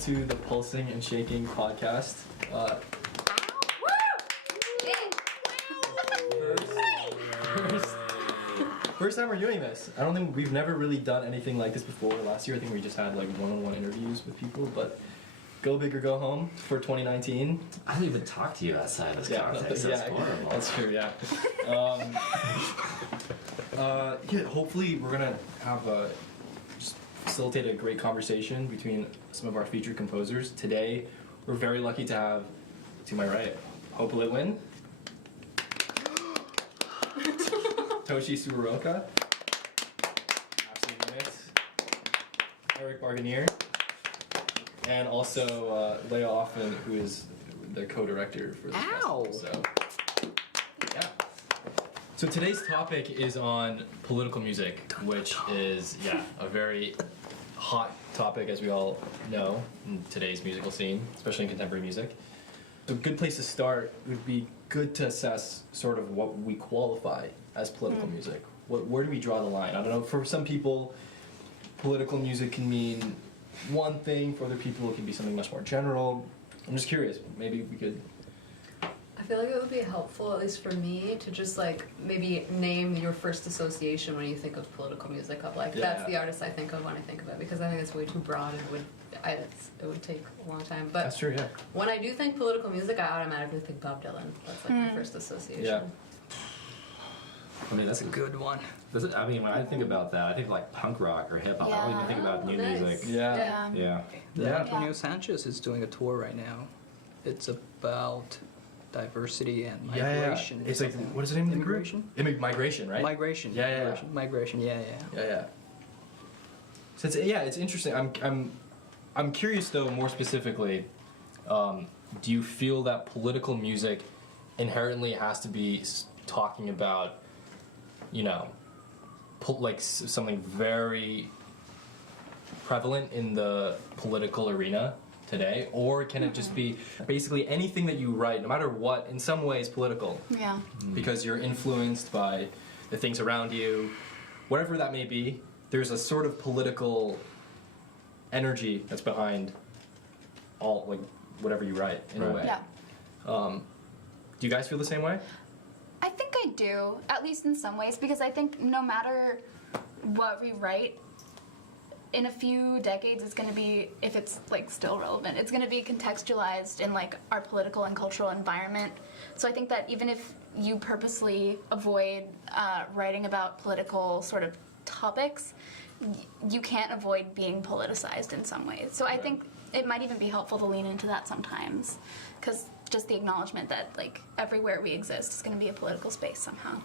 to the Pulsing and Shaking podcast. First time we're doing this. I don't think we've never really done anything like this before. Last year, I think we just had like one-on-one interviews with people, but go big or go home for 2019. I don't even talk to you outside of this context. That's horrible. That's true. Yeah. Hopefully we're gonna have just facilitate a great conversation between some of our featured composers. Today, we're very lucky to have, to my right, Hope Litwin, Toshi Subaroka, Absolute Minutes, Eric Barganier, and also Leah Hoffman, who is the co-director for this festival. So, yeah. So today's topic is on political music, which is, a very hot topic, as we all know, in today's musical scene, especially in contemporary music. So a good place to start would be good to assess sort of what we qualify as political music. Where do we draw the line? I don't know, for some people, political music can mean one thing, for other people it can be something much more general. I'm just curious, maybe we could... I feel like it would be helpful, at least for me, to just like maybe name your first association when you think of political music, of like, that's the artist I think of when I think of it, because I think it's way too broad and it would take a long time. But that's true, yeah. When I do think political music, I automatically think Bob Dylan. That's like my first association. Yeah. I mean, that's a good one. When I think about that, I think like punk rock or hip hop. I don't even think about new music. Yeah. Antonio Sanchez is doing a tour right now. It's about diversity and migration. It's like, what is the name of the group? Migration, right? Migration. Migration. Yeah. So it's interesting. I'm curious though, more specifically, do you feel that political music inherently has to be talking about, like something very prevalent in the political arena today, or can it just be basically anything that you write, no matter what, in some way is political? Yeah. Because you're influenced by the things around you, whatever that may be. There's a sort of political energy that's behind all, like, whatever you write in a way. Yeah. Do you guys feel the same way? I think I do, at least in some ways, because I think no matter what we write, in a few decades it's going to be, if it's like still relevant, it's going to be contextualized in like our political and cultural environment. So I think that even if you purposely avoid writing about political sort of topics, you can't avoid being politicized in some ways. So I think it might even be helpful to lean into that sometimes, because just the acknowledgement that like everywhere we exist is going to be a political space somehow.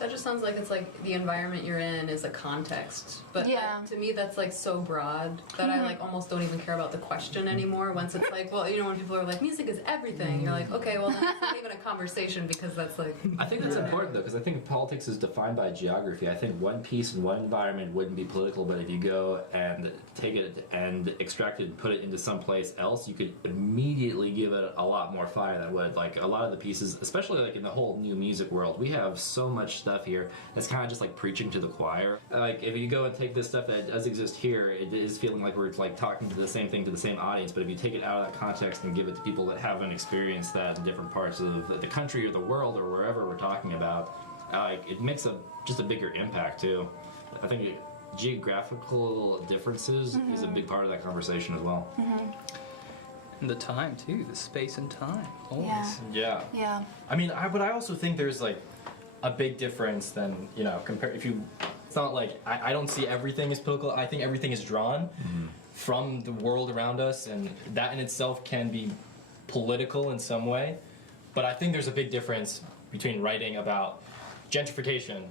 That just sounds like it's like the environment you're in is a context, but like, to me that's like so broad that I like almost don't even care about the question anymore. Once it's like, well, when people are like, music is everything, you're like, okay, well that's not even a conversation, because that's like... I think that's important though, because I think politics is defined by geography. I think one piece in one environment wouldn't be political, but if you go and take it and extract it and put it into someplace else, you could immediately give it a lot more fire than would. Like a lot of the pieces, especially like in the whole new music world, we have so much stuff here that's kind of just like preaching to the choir. Like if you go and take this stuff that does exist here, it is feeling like we're like talking to the same thing to the same audience, but if you take it out of that context and give it to people that haven't experienced that in different parts of the country or the world or wherever we're talking about, it makes just a bigger impact too. I think geographical differences is a big part of that conversation as well. And the time too, the space and time, always. Yeah. I mean, but I also think there's like a big difference than, it's not like, I don't see everything as political. I think everything is drawn from the world around us, and that in itself can be political in some way. But I think there's a big difference between writing about gentrification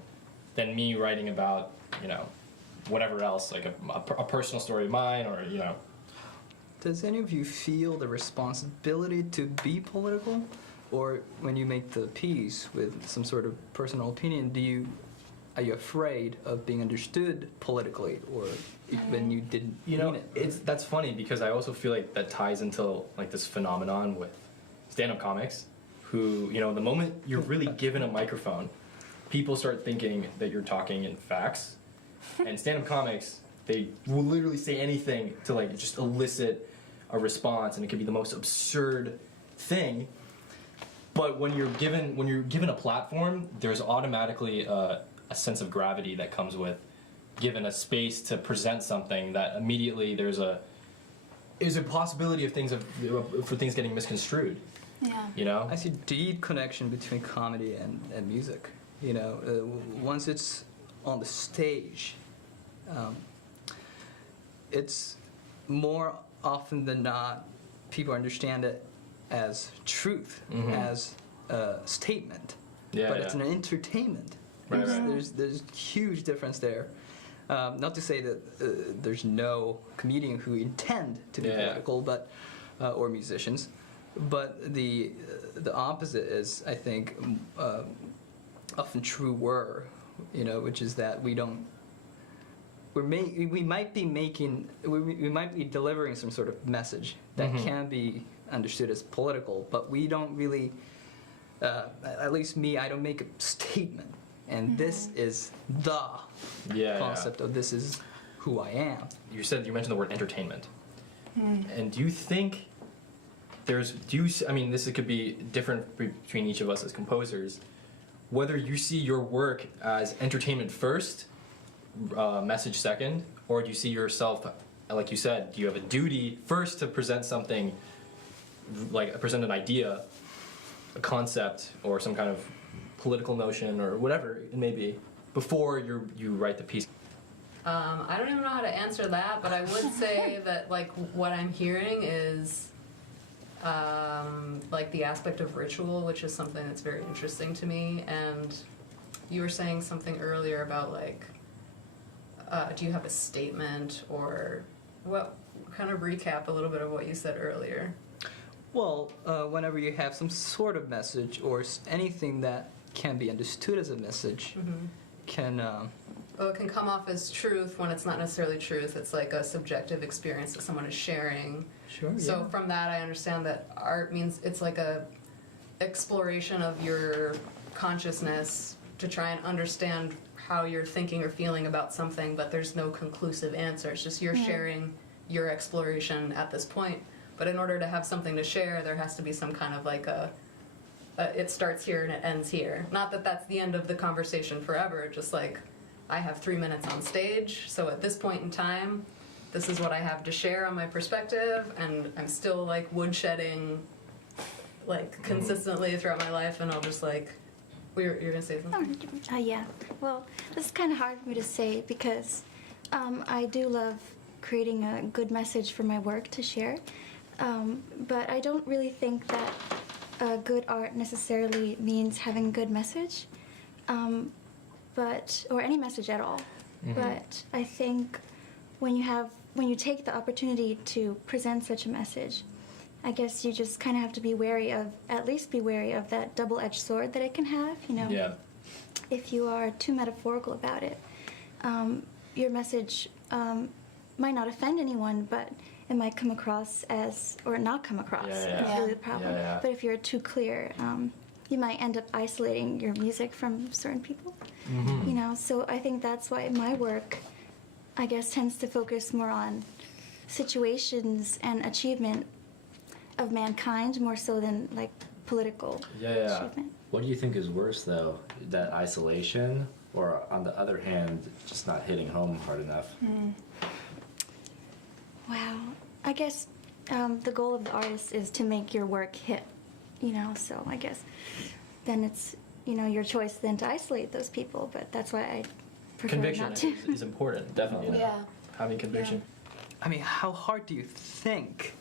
than me writing about, whatever else, like a personal story of mine, or, Does any of you feel the responsibility to be political? Or when you make the piece with some sort of personal opinion, are you afraid of being understood politically, or when you didn't mean it? That's funny, because I also feel like that ties into like this phenomenon with stand-up comics, who, the moment you're really given a microphone, people start thinking that you're talking in facts, and stand-up comics, they will literally say anything to like just elicit a response, and it could be the most absurd thing. But when you're given a platform, there's automatically a sense of gravity that comes with given a space to present something that immediately there's a possibility of for things getting misconstrued. Yeah. You know? I see deep connection between comedy and music. You know, once it's on the stage, it's more often than not, people understand it as truth, as a statement. Yeah, but yeah. it's an entertainment. Right, right. There's huge difference there. Not to say that there's no comedian who intend to be political, but or musicians, but the opposite is, I think, often truer. You know, which is that we might be delivering some sort of message that can be understood as political, but we don't really. At least me, I don't make a statement. And this is the concept of this is who I am. You mentioned the word entertainment. And do you think this could be different between each of us as composers, whether you see your work as entertainment first, message second, or do you see yourself, like you said, do you have a duty first to present something, like present an idea, a concept, or some kind of political notion or whatever it may be before you write the piece? I don't even know how to answer that, but I would say that like what I'm hearing is like the aspect of ritual, which is something that's very interesting to me. And you were saying something earlier about like, do you have a statement, or what? Kind of recap a little bit of what you said earlier. Well, whenever you have some sort of message or anything that can be understood as a message, can. Well, it can come off as truth when it's not necessarily truth. It's like a subjective experience that someone is sharing. Sure. So from that, I understand that art means it's like a exploration of your consciousness to try and understand how you're thinking or feeling about something, but there's no conclusive answer. It's just you're sharing your exploration at this point. But in order to have something to share, there has to be some kind of like it starts here and it ends here. Not that that's the end of the conversation forever, just like I have 3 minutes on stage, so at this point in time, this is what I have to share on my perspective, and I'm still like woodshedding like consistently throughout my life, and I'll just like, you're gonna say something? Yeah. Well, this is kind of hard for me to say because I do love creating a good message for my work to share, but I don't really think that good art necessarily means having a good message, or any message at all. But I think when you take the opportunity to present such a message, I guess you just kind of have to be wary of that double-edged sword that it can have, you know? Yeah. If you are too metaphorical about it, your message might not offend anyone, but it might come across as, or not come across. Yeah. It's really the problem. Yeah. But if you're too clear, you might end up isolating your music from certain people. You know, so I think that's why my work, I guess, tends to focus more on situations and achievement of mankind more so than like political achievement. What do you think is worse though, that isolation, or on the other hand, just not hitting home hard enough? Wow. I guess the goal of the artist is to make your work hit, you know, so I guess then it's, you know, your choice then to isolate those people, but that's why I prefer Conviction not to. is important, definitely. Yeah. Having conviction. I mean, how hard do you think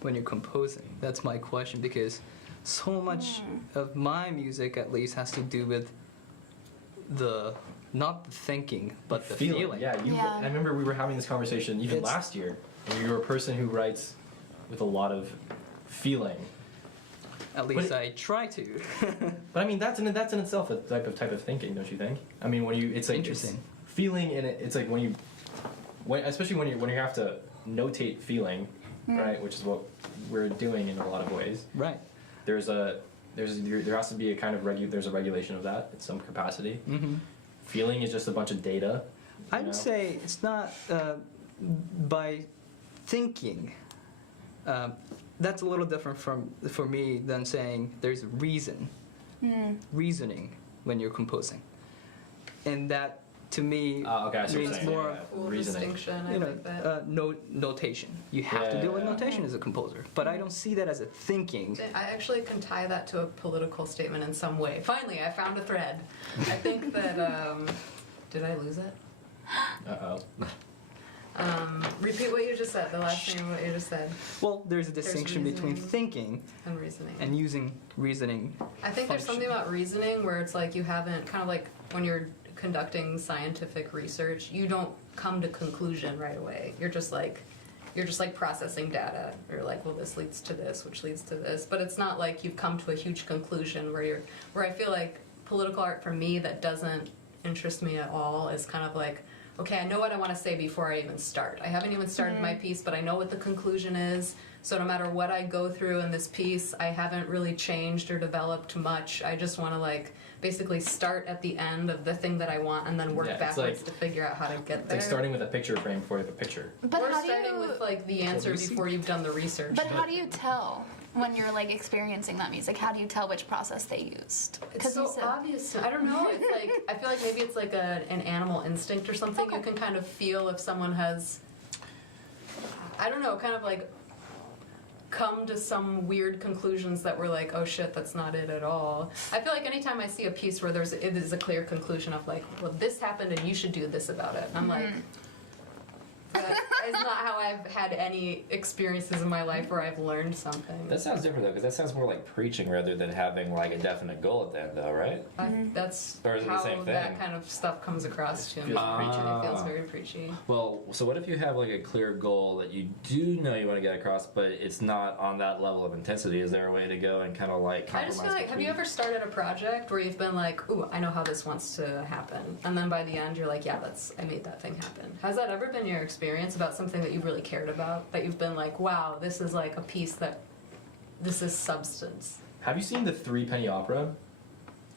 when you're composing? That's my question, because so much of my music, at least, has to do with not the thinking, but the feeling. Yeah, I remember we were having this conversation even last year, and you're a person who writes with a lot of feeling. At least I try to. But I mean, that's in itself a type of thinking, don't you think? I mean, it's like interesting. It's feeling, and it's like especially when you have to notate feeling, right? Which is what we're doing in a lot of ways. Right. There has to be a kind of there's a regulation of that in some capacity. Feeling is just a bunch of data. I would say it's not by thinking, that's a little different for me than saying there's reasoning when you're composing, and that to me Okay, I see what you're means saying. more Yeah, Cool reasoning. distinction, I you like that. know notation. You have to deal with notation as a composer, but I don't see that as a thinking. I actually can tie that to a political statement in some way. Finally, I found a thread. I think that, did I lose it? Uh-oh. Repeat what you just said, the last thing what you just said, Well, there's a distinction between reasoning. thinking and reasoning. and using reasoning. I think there's something about reasoning where it's like you haven't, kind of like when you're conducting scientific research, you don't come to conclusion right away. You're just like processing data. You're like, well, this leads to this, which leads to this. But it's not like you've come to a huge conclusion where I feel like political art for me that doesn't interest me at all is kind of like, okay, I know what I want to say before I even start. I haven't even started my piece, but I know what the conclusion is. So no matter what I go through in this piece, I haven't really changed or developed much. I just want to like basically start at the end of the thing that I want and then work Yeah, it's backwards like- to figure out how to get It's there. like starting with a picture frame before you have a picture. But or how do starting you? with like the answer before you've done the research. But how do you tell when you're like experiencing that music? How do you tell which process they used? It's so obvious. I don't know. It's like I feel like maybe it's like an animal instinct or something. Okay. You can kind of feel if someone has, I don't know, kind of like come to some weird conclusions that were like, oh shit, that's not it at all. I feel like anytime I see a piece where it is a clear conclusion of like, well, this happened and you should do this about it. And I'm like, that is not how I've had any experiences in my life where I've learned something. That sounds different though, because that sounds more like preaching rather than having like a definite goal at the end, though, right? That's Or is it the how same that thing? kind of stuff comes across to me. Feels preachy. It feels very preachy. Well, so what if you have like a clear goal that you do know you want to get across, but it's not on that level of intensity? Is there a way to go and kind of like I compromise just feel like, have you between- ever started a project where you've been like, ooh, I know how this wants to happen, and then by the end you're like, yeah, I made that thing happen. Has that ever been your experience about something that you've really cared about, that you've been like, wow, this is like a piece that, this is substance? Have you seen the Three Penny Opera?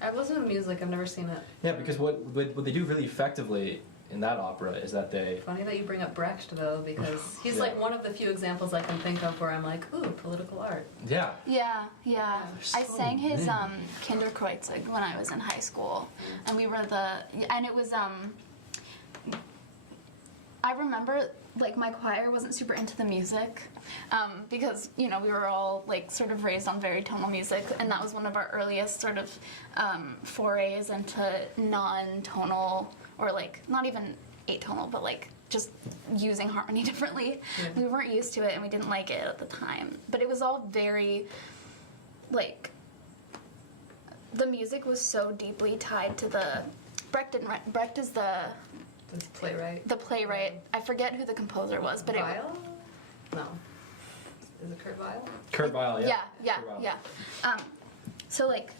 I've listened to music, I've never seen it. Yeah, because what they do really effectively in that opera is that they Funny that you bring up Brecht though, because he's Yeah. like one of the few examples I can think of where I'm like, ooh, political art. yeah. Yeah. I so sang his many. Kinderkreuzig when I was in high school, and we were and it was I remember like my choir wasn't super into the music because we were all like sort of raised on very tonal music, and that was one of our earliest sort of forays into non-tonal, or like not even atonal, but like just using harmony differently. Yeah. We weren't used to it and we didn't like it at the time, but it was all very like, the music was so deeply tied to the Brecht is the This playwright. playwright. I forget who the composer was, but Weill? No. Is it Kurt Weill? Kurt Weill, yeah. yeah. Kurt Weill. So like,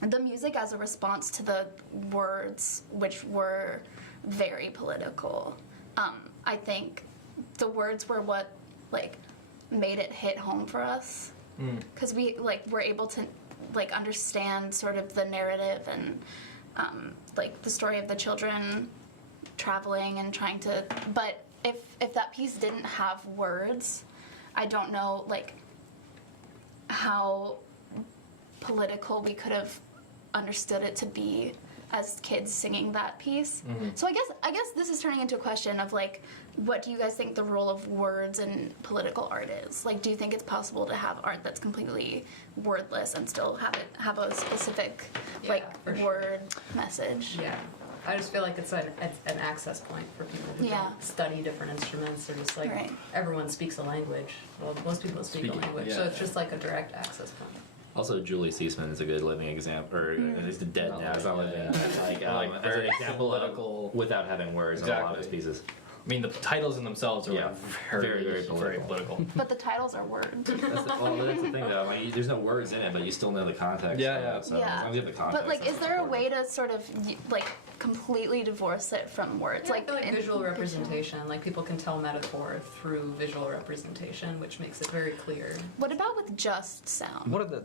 the music as a response to the words, which were very political. I think the words were what like made it hit home for us, because we like were able to like understand sort of the narrative and like the story of the children traveling and trying to. But if that piece didn't have words, I don't know like how political we could have understood it to be as kids singing that piece. So I guess this is turning into a question of like, what do you guys think the role of words in political art is? Like, do you think it's possible to have art that's completely wordless and still have a specific Yeah, like for sure. word message? Yeah. I just feel like it's an access point for people who Yeah. don't study different instruments, or just like Right. everyone speaks a language. Well, most people speak a Speaking, language, yeah. so it's just like a direct access point. Also, Julie Seisman is a good living example, or he's dead Not now. He's not living. living. Like, Like, as an very example of political- without having words in a lot of his Exactly. pieces. I mean, the titles in themselves are Yeah. like Very, very political. political. But the titles are words. That's the thing, though. I mean, there's no words in it, but you still know the context. Yeah, of yeah. it, So as long as you have the context. But like, that's is there a important. way to sort of like completely divorce it from words? Yeah, I feel like in- visual representation, like people can tell metaphor through visual representation, which makes it very clear. What about with just sound? One of the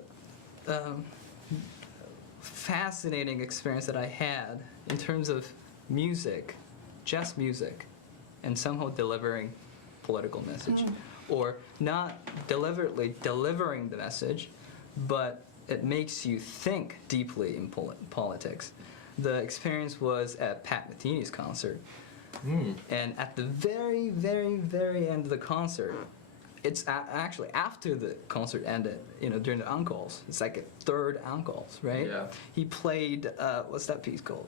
fascinating experience that I had in terms of music, just music, and somehow delivering political message, or not deliberately delivering the message, but it makes you think deeply in politics. The experience was at Pat Metheny's concert, and at the very, very, very end of the concert, it's actually after the concert ended, during the encores. It's like a third encores, right? Yeah. He played, what's that piece called?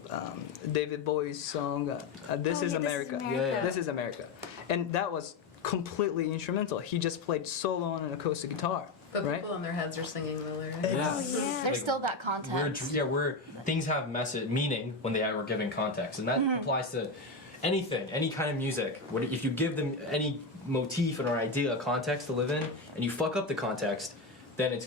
David Bowie's song, This Is America. This is America. And that was completely instrumental. He just played solo on an acoustic guitar. But right? people in their heads are singing the lyrics. Yeah. Oh, yeah. There's still that context. We're things have meaning when they are given context, and that applies to anything, any kind of music. If you give them any motif or idea, context to live in, and you fuck up the context, then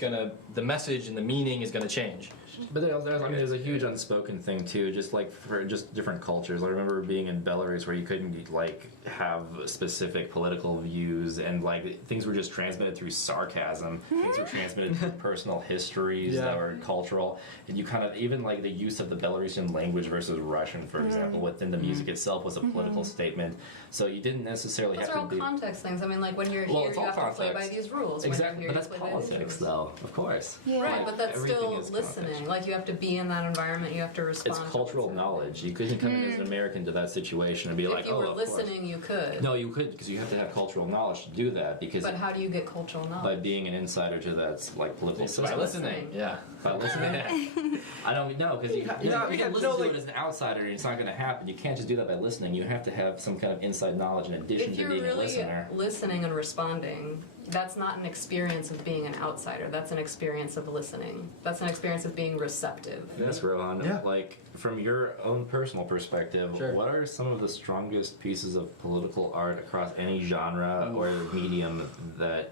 the message and the meaning is gonna change. But there's a huge unspoken thing too, just like for just different cultures. I remember being in Belarus where you couldn't like have specific political views, and like things were just transmitted through sarcasm. Things were transmitted through personal histories that were cultural, and you kind of even like the use of the Belarusian language versus Russian, for example, within the music itself was a political statement. So you didn't necessarily Those have are all to be. context things. I mean, like when you're Well, here, it's you all have to play by context. these rules. Exactly, When but you're that's here, you play by these politics, rules. though. Of course. Yeah. Right, but that's Everything still is listening. context. Like you have to be in that environment. You have to respond. It's cultural knowledge. You couldn't come in as an American to that situation and be like, If you "Oh, were of listening, course." you could. No, you could, because you have to have cultural knowledge to do that. Because But how do you get cultural knowledge? by being an insider to that like political By system. listening, yeah. By listening. I don't know, because you can listen to like- it as an outsider, and it's not going to happen. You can't just do that by listening. You have to have some kind of inside knowledge in addition If to you're being a really listener. listening and responding, that's not an experience of being an outsider. That's an experience of listening. That's an experience of being receptive. Yes, Rohan. Yeah. Like from your own personal perspective, Sure. what are some of the strongest pieces of political art across any genre or medium that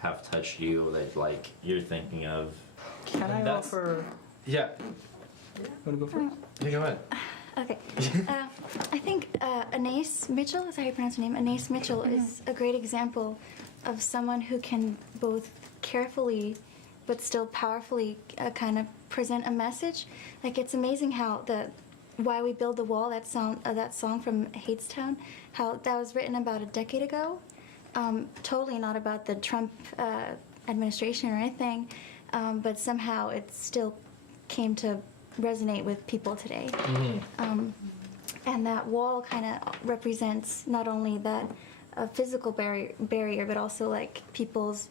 have touched you that like you're thinking of? Can I That's- offer? Yeah. Want to go first? Yeah, go ahead. Okay. I think Anais Mitchell, is that how you pronounce her name? Anais Mitchell is a great example of someone who can both carefully but still powerfully kind of present a message. Like, it's amazing how Why We Build the Wall, that song from Hadestown, how that was written about a decade ago. Totally not about the Trump administration or anything, but somehow it still came to resonate with people today. And that wall kind of represents not only that physical barrier, but also like people's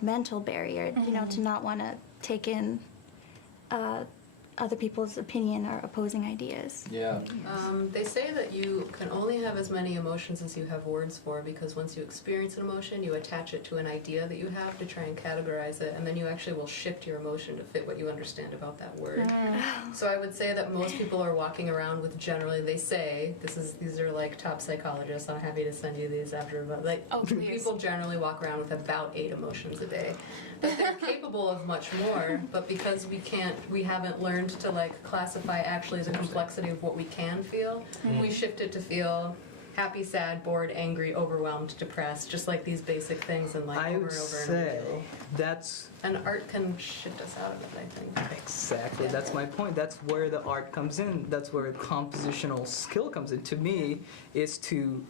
mental barrier, to not want to take in other people's opinion or opposing ideas. Yeah. They say that you can only have as many emotions as you have words for, because once you experience an emotion, you attach it to an idea that you have to try and categorize it, and then you actually will shift your emotion to fit what you understand about that word. So I would say that most people are walking around with generally, they say, these are like top psychologists, I'm happy to send you these after, but like people generally walk around with about 8 emotions a day. But they're capable of much more, but because we haven't learned to like classify actually the complexity of what we can feel, we shift it to feel happy, sad, bored, angry, overwhelmed, depressed, just like these basic things, and like I over would and over say and over. that's And art can shift us out of it, I think. exactly, that's my point. That's where the art comes in. That's where compositional skill comes in. To me, is to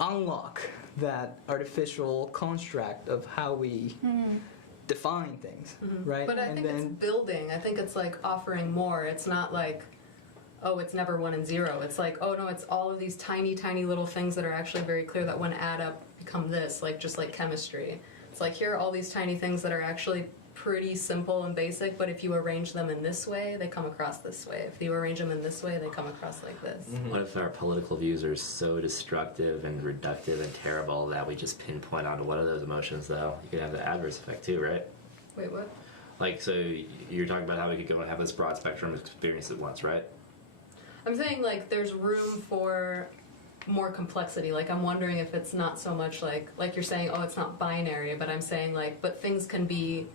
unlock that artificial construct of how we define things, right? But I think it's building. I think it's like offering more. It's not like, oh, it's never 1 and 0. It's like, oh no, it's all of these tiny, tiny little things that are actually very clear that when add up become this, like just like chemistry. It's like, here are all these tiny things that are actually pretty simple and basic, but if you arrange them in this way, they come across this way. If you arrange them in this way, they come across like this. What if our political views are so destructive and reductive and terrible that we just pinpoint onto one of those emotions, though? You could have the adverse effect too, right? Wait, what? Like, so you're talking about how we could go and have this broad spectrum of experience at once, right? I'm saying like there's room for more complexity. Like I'm wondering if it's not so much like you're saying, oh, it's not binary, but I'm saying like, but things can be,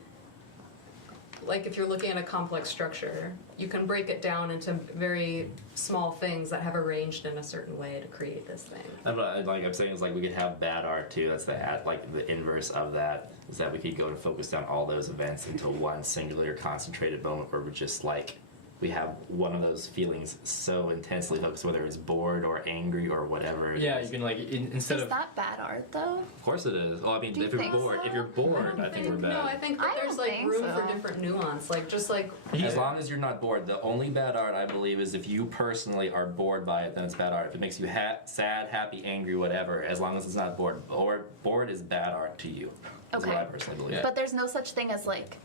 like if you're looking at a complex structure, you can break it down into very small things that have arranged in a certain way to create this thing. And like I'm saying, is like we could have bad art too. That's the inverse of that, is that we could go and focus down all those events into one singular concentrated moment where we're just like we have one of those feelings so intensely focused, whether it's bored or angry or whatever. Yeah, you can like instead Is of that bad art though? Of course it is. Oh, I mean, Do you if you're think bored, so? if you're bored, I think we're bad. No, I think that I there's don't like think room so. for different nuance. Like just like As long as you're not bored. The only bad art, I believe, is if you personally are bored by it, then it's bad art. If it makes you sad, happy, angry, whatever, as long as it's not bored. Or bored is bad art to you. Is what Okay. I personally believe. Yeah. But there's no such thing as like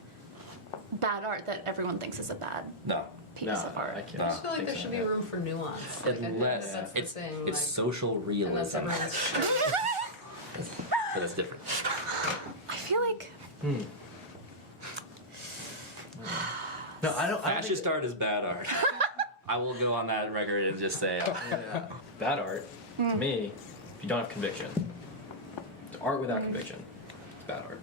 bad art that everyone thinks is a bad No. piece no, of art. I can't. I just feel like think there so, should be yeah. room for nuance. Like, I think Unless that's the it's thing. it's like, social unless realism. everyone's But it's different. I feel like No, I don't. Fascist art is bad art. I will go on that record and just say, Yeah. Bad art, to me, if you don't have conviction. Art without conviction, it's bad art.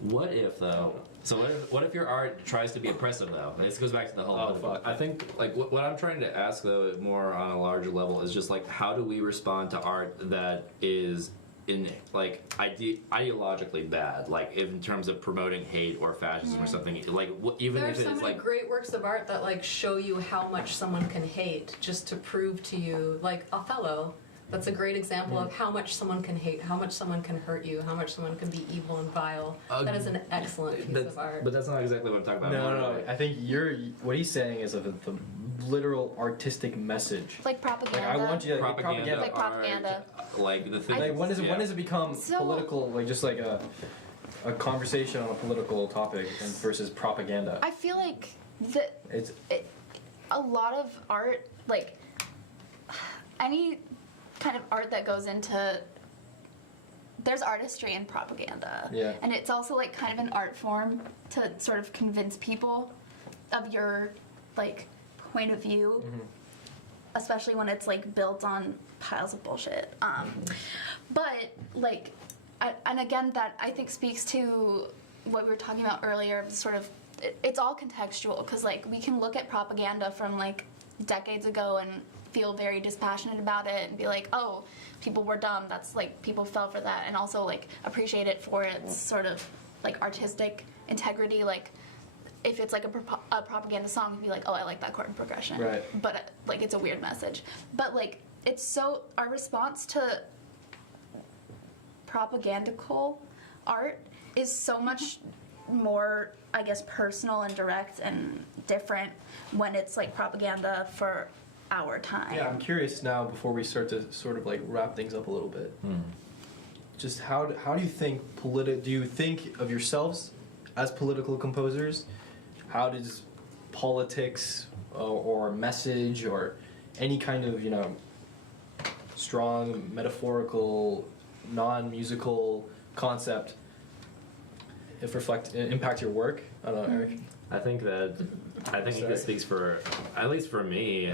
what if though? So what if your art tries to be oppressive though? This goes back to the whole. Oh, fuck. I think like what I'm trying to ask though, more on a larger level, is just like how do we respond to art that is in like ideologically bad, like in terms of promoting hate or fascism or something, like even There are if it so is many like. great works of art that like show you how much someone can hate just to prove to you, like Othello. That's a great example of how much someone can hate, how much someone can hurt you, how much someone can be evil and vile. That is an excellent piece of art. But that's not exactly what I'm talking about. No. I think what he's saying is of the literal artistic message. like propaganda. Like I want you to propaganda, Like propaganda. art, like the thing. Like when does it become So- political? Like just like a conversation on a political topic and versus propaganda. I feel like that It's a lot of art, like any kind of art that goes into, there's artistry in propaganda. Yeah. And it's also like kind of an art form to sort of convince people of your like point of view, especially when it's like built on piles of bullshit. But like, and again, that I think speaks to what we were talking about earlier, sort of, it's all contextual, because like we can look at propaganda from like decades ago and feel very dispassionate about it and be like, oh, people were dumb, that's like, people fell for that, and also like appreciate it for its sort of like artistic integrity. Like if it's like a propaganda song, you'd be like, oh, I like that chord progression, Right. but like it's a weird message. But like it's so, our response to propagandical art is so much more, I guess, personal and direct and different when it's like propaganda for our time. Yeah, I'm curious now before we start to sort of like wrap things up a little bit. Just how do you think do you think of yourselves as political composers? How does politics or message or any kind of, strong metaphorical non-musical concept impact your work? I don't know, Eric. I think Sorry. this speaks for, at least for me.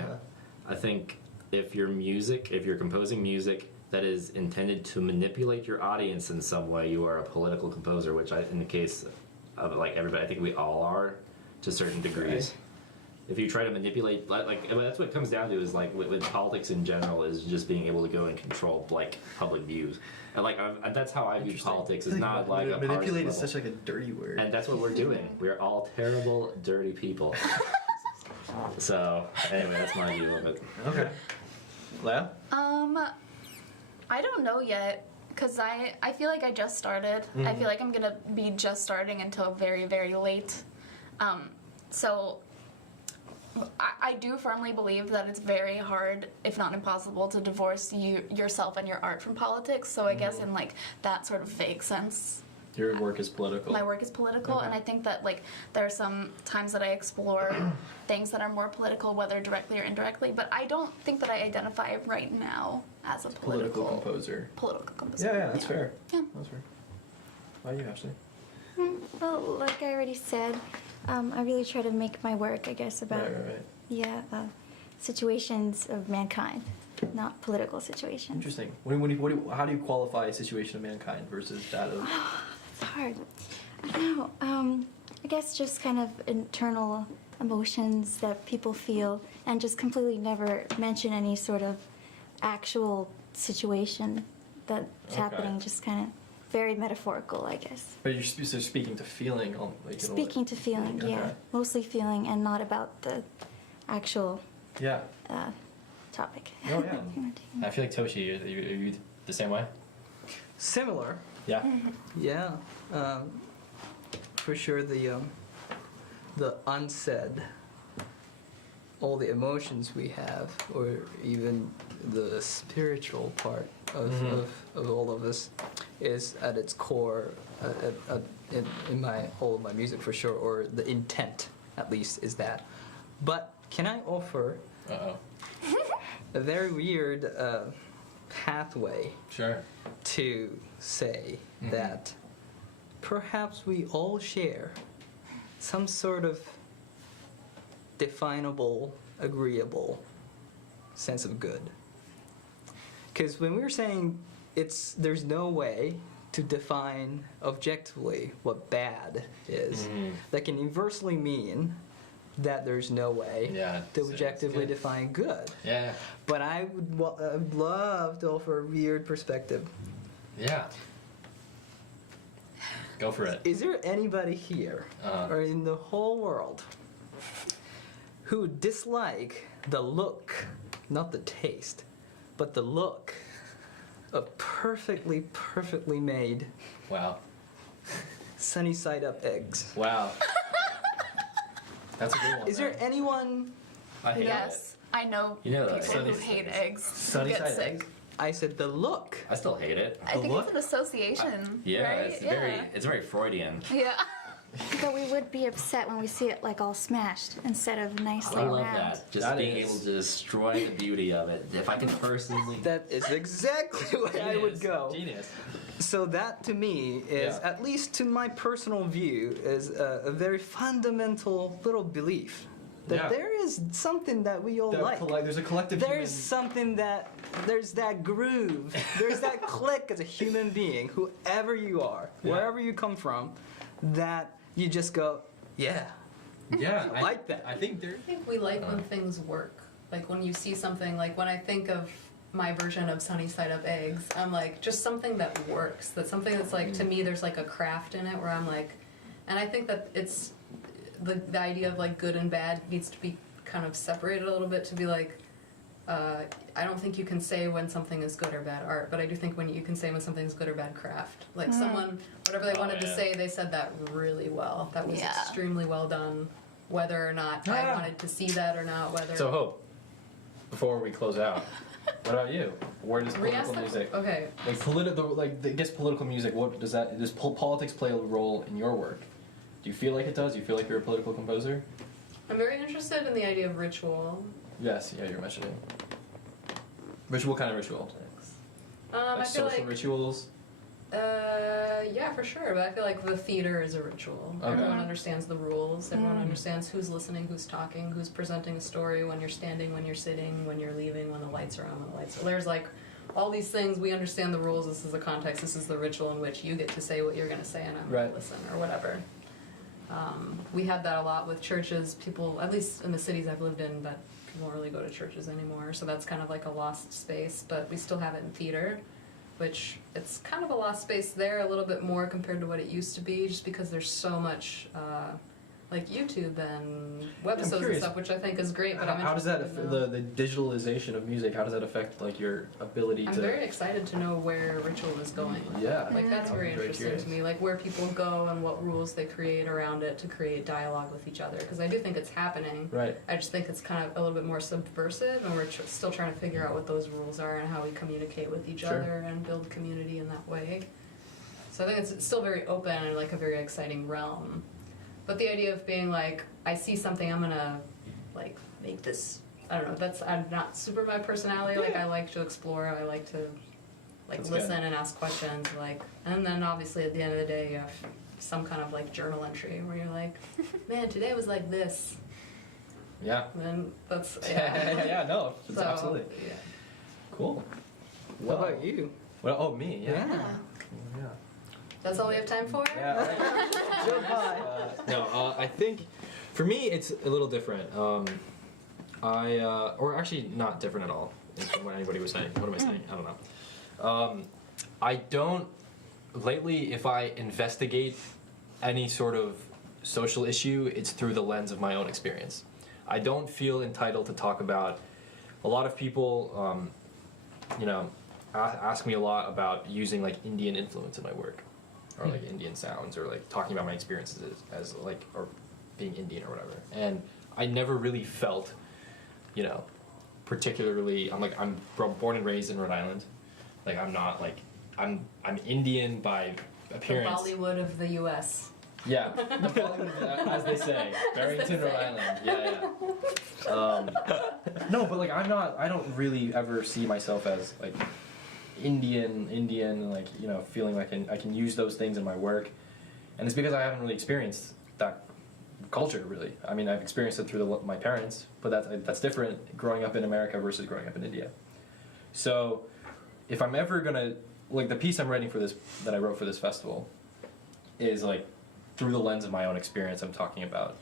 I think if you're composing music that is intended to manipulate your audience in some way, you are a political composer, which in the case of like everybody, I think we all are to certain degrees. Right. If you try to manipulate, like that's what it comes down to, is like with politics in general, is just being able to go and control like public views. And like that's how I view Interesting. politics. It's not like a partisan manipulate is level. such like a dirty word. And that's what we're doing. We're all terrible, dirty people. So, anyway, that's my view of it. Okay. Leia? I don't know yet, because I feel like I just started. I feel like I'm gonna be just starting until very, very late. So I do firmly believe that it's very hard, if not impossible, to divorce yourself and your art from politics. So I guess in like that sort of vague sense, Your work is political. my work is political, and I think that like there are some times that I explore things that are more political, whether directly or indirectly. But I don't think that I identify right now as a Political composer. Political composer. Yeah, that's fair. Yeah. That's fair. Why you, Ashley? Well, like I already said, I really try to make my work, I guess, about Right. situations of mankind, not political situations. Interesting. How do you qualify a situation of mankind versus that of... It's hard. I don't know. I guess just kind of internal emotions that people feel, and just completely never mention any sort of actual situation that's Okay. happening. Just kind of very metaphorical, I guess. But you're so speaking to feeling, like Speaking to feeling, Okay. yeah. Mostly feeling and not about the actual Yeah. topic. Oh yeah. I feel like Toshi, are you the same way? Similar. Yeah. Yeah. For sure, the unsaid, all the emotions we have, or even the spiritual part of all of us, is at its core in all of my music for sure, or the intent at least is that. But can I offer a very weird pathway Sure. to say that perhaps we all share some sort of definable, agreeable sense of good. Because when we were saying there's no way to define objectively what bad is, that can inversely mean that there's no way to objectively define good. Yeah. But I would love to offer a weird perspective. Yeah. Go for it. Is there anybody here or in the whole world who would dislike the look, not the taste, but the look of perfectly made sunny side up eggs? Wow. That's a good one. Is there anyone? I hate Yes, I know You know that. people who Sunny hate eggs. Sunny get side sick. eggs? I said the look. I still hate it. I think look? it's an association. Yeah, right? it's very Freudian. Yeah. But we would be upset when we see it like all smashed instead of nicely I love round. that. Just That being is- able to destroy the beauty of it. If I can personally. That is exactly where I would go. Genius. So that to me is, Yeah. at least to my personal view, is a very fundamental little belief that Yeah. there is something that we all like. There's a collective There's something there's that groove, there's that click as a human being, whoever you are, Yeah. wherever you come from, that you just go, yeah. Yeah, I like that. I think there. I think we like when things work. Like when you see something, like when I think of my version of sunny side up eggs, I'm like, just something that works. That's something that's like, to me, there's like a craft in it where I'm like, and I think that it's, the idea of like good and bad needs to be kind of separated a little bit to be like, I don't think you can say when something is good or bad art, but I do think when you can say when something's good or bad craft. Like someone, whatever they wanted to say, they said that really well. That was extremely well done. Whether or not I wanted to see that or not, whether... So Hope, before we close out, what about you? Where does political Re-ask music, the- okay. I guess political music, what does that, does politics play a role in your work? Do you feel like it does? Do you feel like you're a political composer? I'm very interested in the idea of ritual. Yes, yeah, you're mentioning. Ritual, what kind of ritual? I Like feel social like, rituals? yeah, for sure. But I feel like the theater is a ritual. Okay. Everyone understands the rules. Everyone understands who's listening, who's talking, who's presenting a story, when you're standing, when you're sitting, when you're leaving, when the lights are on, when the lights are... There's like all these things. We understand the rules. This is the context. This is the ritual in which you get to say what you're going to say and I'm going to listen or whatever. We had that a lot with churches. People, at least in the cities I've lived in, but people don't really go to churches anymore. So that's kind of like a lost space. But we still have it in theater, which it's kind of a lost space there a little bit more compared to what it used to be, just because there's so much like YouTube and webisodes and curious. stuff, which I think is great. But How does that interested to know. the digitalization of music? How does that affect like your ability I'm to? very excited to know where ritual is going. Yeah. Like that's I'm very very interesting curious. to me, like where people go and what rules they create around it to create dialogue with each other. Because I do think it's happening. Right. I just think it's kind of a little bit more subversive, and we're still trying to figure out what those rules are and how we communicate with each Sure. other and build community in that way. So I think it's still very open and like a very exciting realm. But the idea of being like, I see something, I'm gonna like make this. I don't know. That's not super my personality. Like I like to explore. I like to like That's listen good. and ask questions. Like, and then obviously at the end of the day, you have some kind of like journal entry where you're like, man, today was like this. Yeah. And that's Yeah. No. It's So, absolutely. Yeah. Cool. What about you? Well, oh, me. Yeah. Yeah. That's all we have time for. Yeah. Right. Goodbye. No, I think for me it's a little different. Or actually not different at all from what anybody was saying. What am I saying? I don't know. I don't lately, if I investigate any sort of social issue, it's through the lens of my own experience. I don't feel entitled to talk about. A lot of people, ask me a lot about using like Indian influence in my work, or like Indian sounds, or like talking about my experiences as like, or being Indian or whatever. And I never really felt, particularly. I'm born and raised in Rhode Island. Like I'm not like I'm Indian by appearance. The Bollywood of the U.S. Yeah, the Bollywood, as they say, Barrington, Rhode Island. Yeah. No, but like I don't really ever see myself as like Indian, like feeling like I can use those things in my work, and it's because I haven't really experienced that culture really. I mean, I've experienced it through my parents, but that's different growing up in America versus growing up in India. So, if I'm ever gonna like the piece I'm writing for this that I wrote for this festival is like through the lens of my own experience. I'm talking about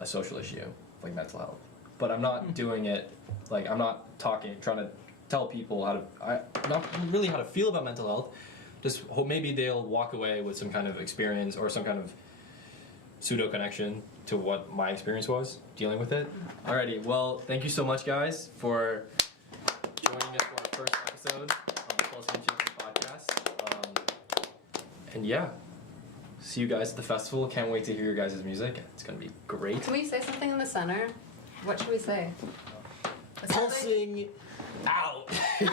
a social issue like mental health, but I'm not doing it like I'm not trying to tell people not really how to feel about mental health. Just hope maybe they'll walk away with some kind of experience or some kind of pseudo connection to what my experience was dealing with it. Alrighty, well, thank you so much, guys, for joining us for our first episode of the Close Kinship podcast. And yeah, see you guys at the festival. Can't wait to hear your guys' music. It's gonna be great. Can we say something in the center? What should we say? Pulsing out. Okay,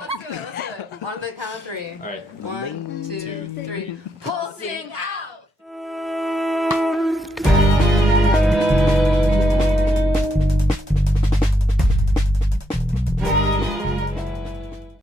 let's do it. On the count of 3. All right. 1, 2, 3. Pulsing out.